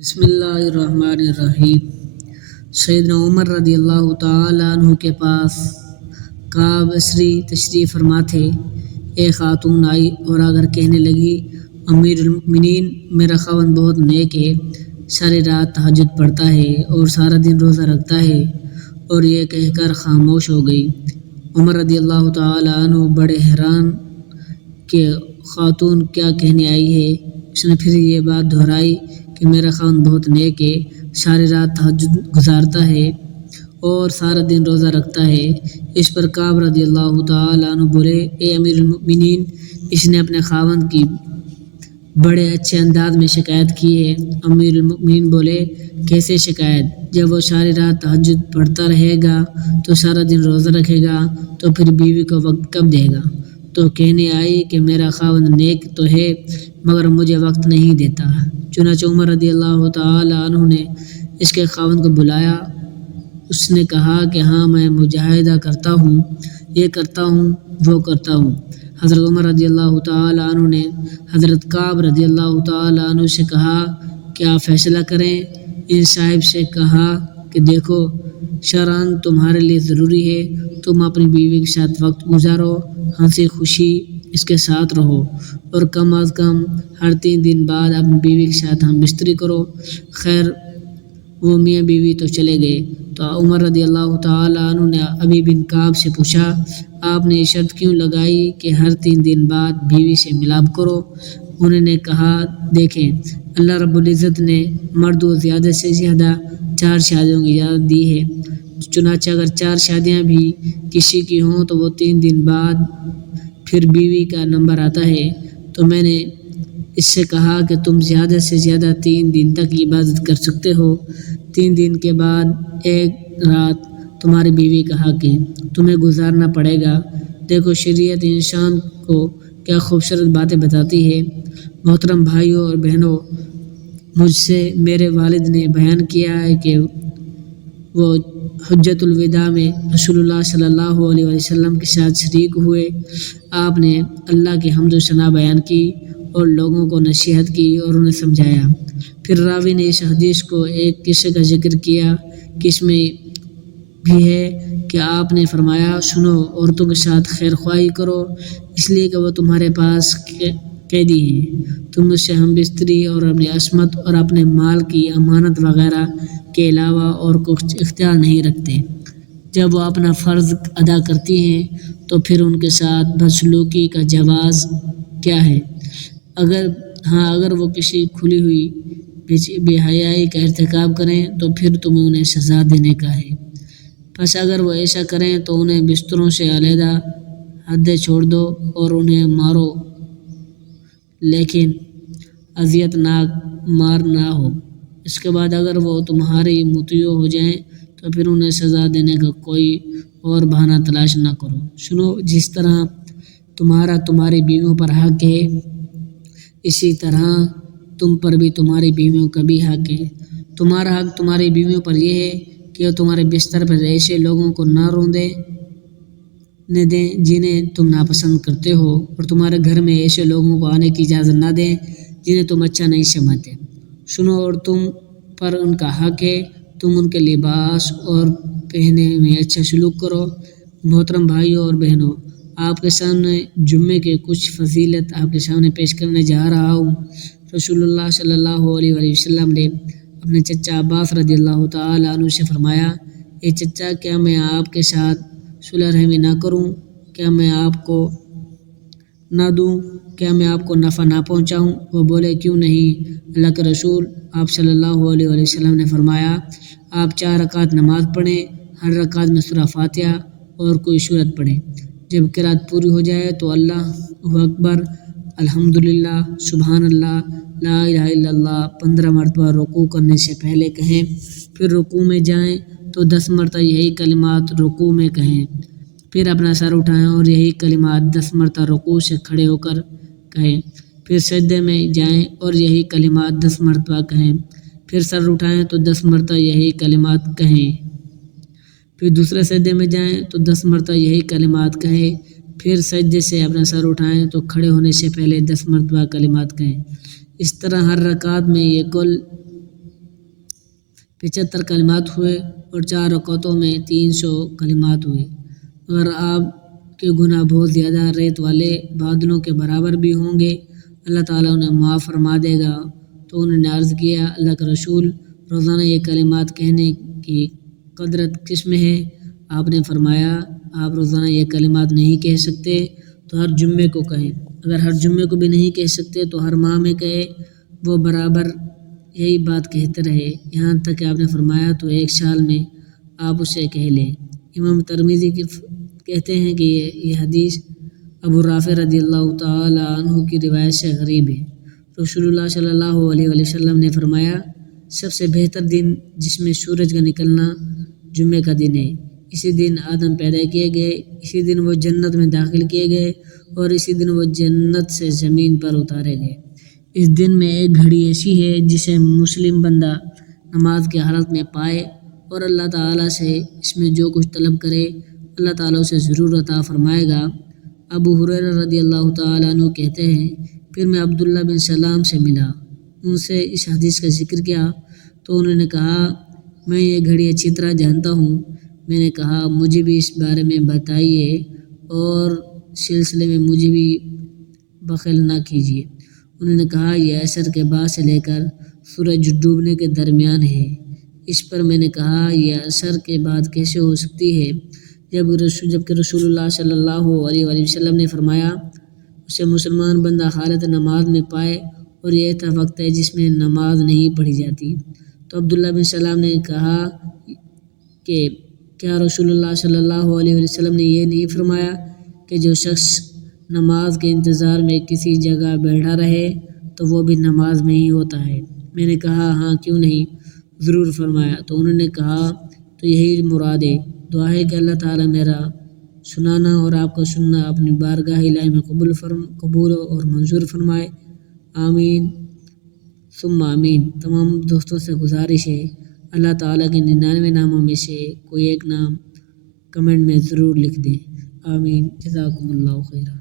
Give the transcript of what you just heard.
بسم اللہ الرحمن الرحیم۔ سیدنا عمر رضی اللہ تعالیٰ عنہ کے پاس کعب اسری تشریف فرما تھے۔ ایک خاتون آئی اور آ کر کہنے لگی، امیر المؤمنین، میرا خاوند بہت نیک ہے، ساری رات تہجد پڑھتا ہے اور سارا دن روزہ رکھتا ہے، اور یہ کہہ کر خاموش ہو گئی۔ عمر رضی اللہ تعالیٰ عنہ بڑے حیران کہ خاتون کیا کہنے آئی ہے۔ اس نے پھر یہ بات دہرائی کہ میرا خاوند بہت نیک ہے، ساری رات تہجد گزارتا ہے اور سارا دن روزہ رکھتا ہے۔ اس پر کعب رضی اللہ تعالیٰ عنہ بولے، اے امیر المؤمنین، اس نے اپنے خاوند کی بڑے اچھے انداز میں شکایت کی ہے۔ امیر المؤمنین بولے، کیسے شکایت؟ جب وہ ساری رات تہجد پڑھتا رہے گا تو سارا دن روزہ رکھے گا تو پھر بیوی کو وقت کب دے گا؟ تو کہنے آئی کہ میرا خاوند نیک تو ہے مگر مجھے وقت نہیں دیتا۔ چنانچہ عمر رضی اللہ تعالیٰ عنہ نے اس کے خاوند کو بلایا۔ اس نے کہا کہ ہاں، میں مجاہدہ کرتا ہوں، یہ کرتا ہوں، وہ کرتا ہوں۔ حضرت عمر رضی اللہ تعالیٰ عنہ نے حضرت کعب رضی اللہ تعالیٰ عنہ سے کہا کہ آپ فیصلہ کریں۔ ان صاحب سے کہا کہ دیکھو، شرعاً تمہارے لیے ضروری ہے تم اپنی بیوی کے ساتھ وقت گزارو، ہنسی خوشی اس کے ساتھ رہو، اور کم از کم ہر 3 دن بعد اپنی بیوی کے ساتھ ہم بستری کرو۔ خیر، وہ میاں بیوی تو چلے گئے تو عمر رضی اللہ تعالیٰ عنہ نے ابی بن کعب سے پوچھا، آپ نے یہ شرط کیوں لگائی کہ ہر 3 دن بعد بیوی سے ملاپ کرو؟ انہوں نے کہا، دیکھیں، اللہ رب العزت نے مرد و زیادہ سے زیادہ 4 شادیوں کی اجازت دی ہے، چنانچہ اگر 4 شادیاں بھی کسی کی ہوں تو وہ 3 دن بعد پھر بیوی کا نمبر آتا ہے۔ تو میں نے اس سے کہا کہ تم زیادہ سے زیادہ 3 دن تک عبادت کر سکتے ہو، 3 دن کے بعد ایک رات تمہاری بیوی کا حق ہے، تمہیں گزارنا پڑے گا۔ دیکھو، شریعت انسان کو کیا خوبصورت باتیں بتاتی ہے۔ محترم بھائیوں اور بہنوں، مجھ سے میرے والد نے بیان کیا ہے کہ وہ حجۃ الوداع میں رسول اللہ صلی اللہ علیہ وسلم کے ساتھ شریک ہوئے۔ آپ نے اللہ کی حمد و ثنا بیان کی اور لوگوں کو نصیحت کی اور انہیں سمجھایا۔ پھر راوی نے اس حدیث کو ایک قصے کا ذکر کیا کہ اس میں بھی ہے کہ آپ نے فرمایا، سنو، عورتوں کے ساتھ خیر خواہی کرو، اس لیے کہ وہ تمہارے پاس قیدی ہیں، تم اس سے ہم بستری اور اپنی عصمت اور اپنے مال کی امانت وغیرہ کے علاوہ اور کچھ اختیار نہیں رکھتے۔ جب وہ اپنا فرض ادا کرتی ہیں تو پھر ان کے ساتھ بدسلوکی کا جواز کیا ہے؟ اگر وہ کسی کھلی ہوئی بے حیائی کا ارتکاب کریں تو پھر تمہیں انہیں سزا دینے کا ہے۔ پس اگر وہ ایسا کریں تو انہیں بستروں سے علیحدہ حدیں چھوڑ دو اور انہیں مارو، لیکن اذیت ناک مار نہ ہو۔ اس کے بعد اگر وہ تمہاری مطیع ہو جائیں تو پھر انہیں سزا دینے کا کوئی اور بہانہ تلاش نہ کرو۔ سنو، جس طرح تمہارا تمہاری بیویوں پر حق ہے، اسی طرح تم پر بھی تمہاری بیویوں کا بھی حق ہے۔ تمہارا حق تمہاری بیویوں پر یہ ہے کہ وہ تمہارے بستر پر ایسے لوگوں کو نہ رونے دیں جنہیں تم ناپسند کرتے ہو، اور تمہارے گھر میں ایسے لوگوں کو آنے کی اجازت نہ دیں جنہیں تم اچھا نہیں سمجھتے۔ سنو، اور تم پر ان کا حق ہے، تم ان کے لباس اور پہنے میں اچھا سلوک کرو۔ محترم بھائیوں اور بہنوں، آپ کے سامنے جمعے کے کچھ فضیلت آپ کے سامنے پیش کرنے جا رہا ہوں۔ رسول اللہ صلی اللہ علیہ وسلم نے اپنے چچا عباس رضی اللہ تعالیٰ عنہ سے فرمایا، اے چچا، کیا میں آپ کے ساتھ صلح رحمی نہ کروں؟ کیا میں آپ کو نہ دوں؟ کیا میں آپ کو نفع نہ پہنچاؤں؟ وہ بولے، کیوں نہیں اللہ کے رسول؟ آپ صلی اللہ علیہ وسلم نے فرمایا، آپ 4 رکعت نماز پڑھیں، ہر رکعت میں سورہ فاتحہ اور کوئی سورت پڑھیں۔ جب قرات پوری ہو جائے تو اللہ اکبر، الحمدللہ، سبحان اللہ، لا الہ الا اللہ 15 مرتبہ رکوع کرنے سے پہلے کہیں۔ پھر رکوع میں جائیں تو 10 مرتبہ یہی کلمات رکوع میں کہیں۔ پھر اپنا سر اٹھائیں اور یہی کلمات 10 مرتبہ رکوع سے کھڑے ہو کر کہیں۔ پھر سجدے میں جائیں اور یہی کلمات 10 مرتبہ کہیں۔ پھر سر اٹھائیں تو 10 مرتبہ یہی کلمات کہیں۔ پھر دوسرے سجدے میں جائیں تو 10 مرتبہ یہی کلمات کہیں۔ پھر سجدے سے اپنا سر اٹھائیں تو کھڑے ہونے سے پہلے 10 مرتبہ کلمات کہیں۔ اس طرح ہر رکعت میں یہ کل 75 کلمات ہوئے اور 4 رکعتوں میں 300 کلمات ہوئے۔ اگر آپ کے گناہ بہت زیادہ ریت والے بادلوں کے برابر بھی ہوں گے اللہ تعالیٰ انہیں معاف فرما دے گا۔ تو انہوں نے عرض کیا اللہ کے رسول روزانہ یہ کلمات کہنے کی قدرت کس میں ہے؟ آپ نے فرمایا آپ روزانہ یہ کلمات نہیں کہہ سکتے تو ہر جمعے کو کہیں، اگر ہر جمعے کو بھی نہیں کہہ سکتے تو ہر ماہ میں کہے، وہ برابر یہی بات کہتے رہے یہاں تک کہ آپ نے فرمایا تو 1 سال میں آپ اسے کہہ لیں۔ امام ترمذی کہتے ہیں کہ یہ حدیث ابو رافع رضی اللہ تعالی عنہ کی روایت سے غریب ہے۔ رسول اللہ صلی اللہ علیہ وسلم نے فرمایا سب سے بہتر دن جس میں سورج کا نکلنا جمعے کا دن ہے، اسی دن آدم پیدا کیے گئے، اسی دن وہ جنت میں داخل کیے گئے اور اسی دن وہ جنت سے زمین پر اتارے گئے۔ اس دن میں ایک گھڑی ایسی ہے جسے مسلم بندہ نماز کی حالت میں پائے اور اللہ تعالیٰ سے اس میں جو کچھ طلب کرے اللہ تعالیٰ اسے ضرور عطا فرمائے گا۔ ابو ہریرہ رضی اللہ تعالیٰ عنہ کہتے ہیں پھر میں عبداللہ بن سلام سے ملا، ان سے اس حدیث کا ذکر کیا تو انہوں نے کہا میں یہ گھڑی اچھی طرح جانتا ہوں۔ میں نے کہا مجھے بھی اس بارے میں بتائیے اور سلسلے میں مجھے بھی بخل نہ کیجیے۔ انہوں نے کہا یہ عصر کے بعد سے لے کر سورج ڈوبنے کے درمیان ہے۔ اس پر میں نے کہا یہ عصر کے بعد کیسے ہو سکتی ہے جبکہ رسول اللہ صلی اللہ علیہ وسلم نے فرمایا اسے مسلمان بندہ حالت نماز میں پائے اور یہ تھا وقت ہے جس میں نماز نہیں پڑھی جاتی۔ تو عبداللہ بن سلام نے کہا کہ کیا رسول اللہ صلی اللہ علیہ وسلم نے یہ نہیں فرمایا کہ جو شخص نماز کے انتظار میں کسی جگہ بیٹھا رہے تو وہ بھی نماز میں ہی ہوتا ہے؟ میں نے کہا ہاں کیوں نہیں، ضرور فرمایا۔ تو انہوں نے کہا تو یہی مراد ہے، دعا ہے کہ اللہ تعالیٰ میرا سنانا اور آپ کا سننا اپنی بارگاہ الہی میں قبول اور منظور فرمائے، آمین ثم آمین۔ تمام دوستوں سے گزارش ہے اللہ تعالیٰ کے 99 ناموں میں سے کوئی ایک نام کمنٹ میں ضرور لکھ دیں، آمین۔ جزاکم اللہ خیرہ۔